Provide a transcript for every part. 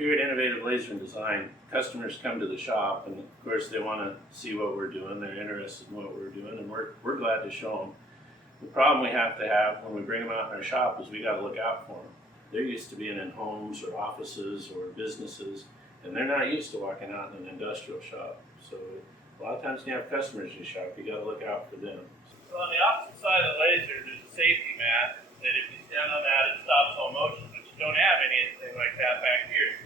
here at Innovative Laser and Design, customers come to the shop, and of course they want to see what we're doing. They're interested in what we're doing, and we're glad to show them. The problem we have to have when we bring them out in our shop is we got to look out for them. They're used to being in homes or offices or businesses, and they're not used to walking out in an industrial shop. So a lot of times when you have customers in your shop, you got to look out for them. So on the opposite side of the laser, there's a safety mat that if you stand on that, it stops all motion, but you don't have anything like that back here.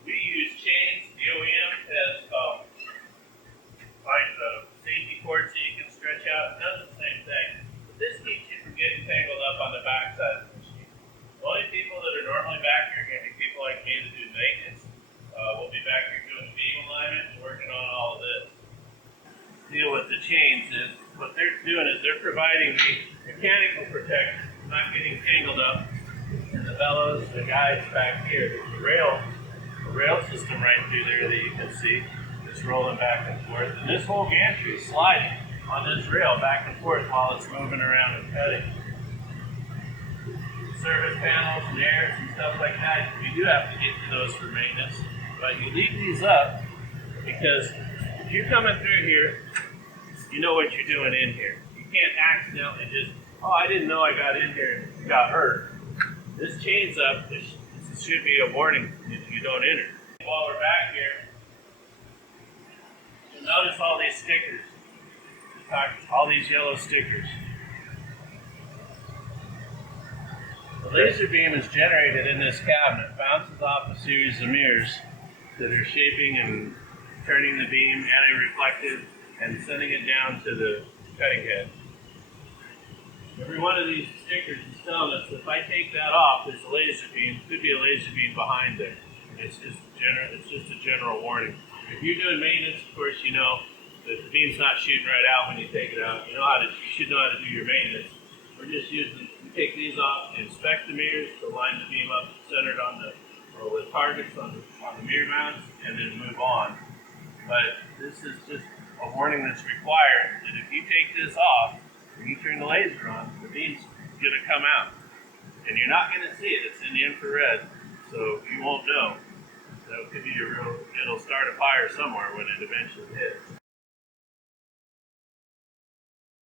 We use chains. The OEM has like the safety cord so you can stretch out. It does the same thing. But this keeps you from getting tangled up on the back side of the machine. The only people that are normally back here are going to be people like me that do maintenance. We'll be back here doing the beam alignment and working on all of this. Deal with the chains is what they're doing is they're providing the mechanical protection, not getting tangled up in the bellows, the guides back here. There's a rail system right through there that you can see. It's rolling back and forth. And this whole gantry is sliding on this rail back and forth while it's moving around and cutting. Service panels and airs and stuff like that, you do have to get to those for maintenance. But you leave these up because if you're coming through here, you know what you're doing in here. You can't accidentally just, oh, I didn't know I got in here and got hurt. This chain's up. This should be a warning if you don't enter. While we're back here, you'll notice all these stickers. All these yellow stickers. The laser beam is generated in this cabinet, bounces off a series of mirrors that are shaping and turning the beam anti-reflective and sending it down to the cutting head. Every one of these stickers is telling us if I take that off, there's a laser beam. Could be a laser beam behind there. It's just a general warning. If you're doing maintenance, of course, you know that the beam's not shooting right out when you take it out. You should know how to do your maintenance. We're just using. We take these off, inspect the mirrors to line the beam up centered on with targets on the mirror mounts, and then move on. But this is just a warning that's required that if you take this off and you turn the laser on, the beam's going to come out. And you're not going to see it. It's in the infrared, so you won't know. That could be it'll start a fire somewhere when it eventually hits.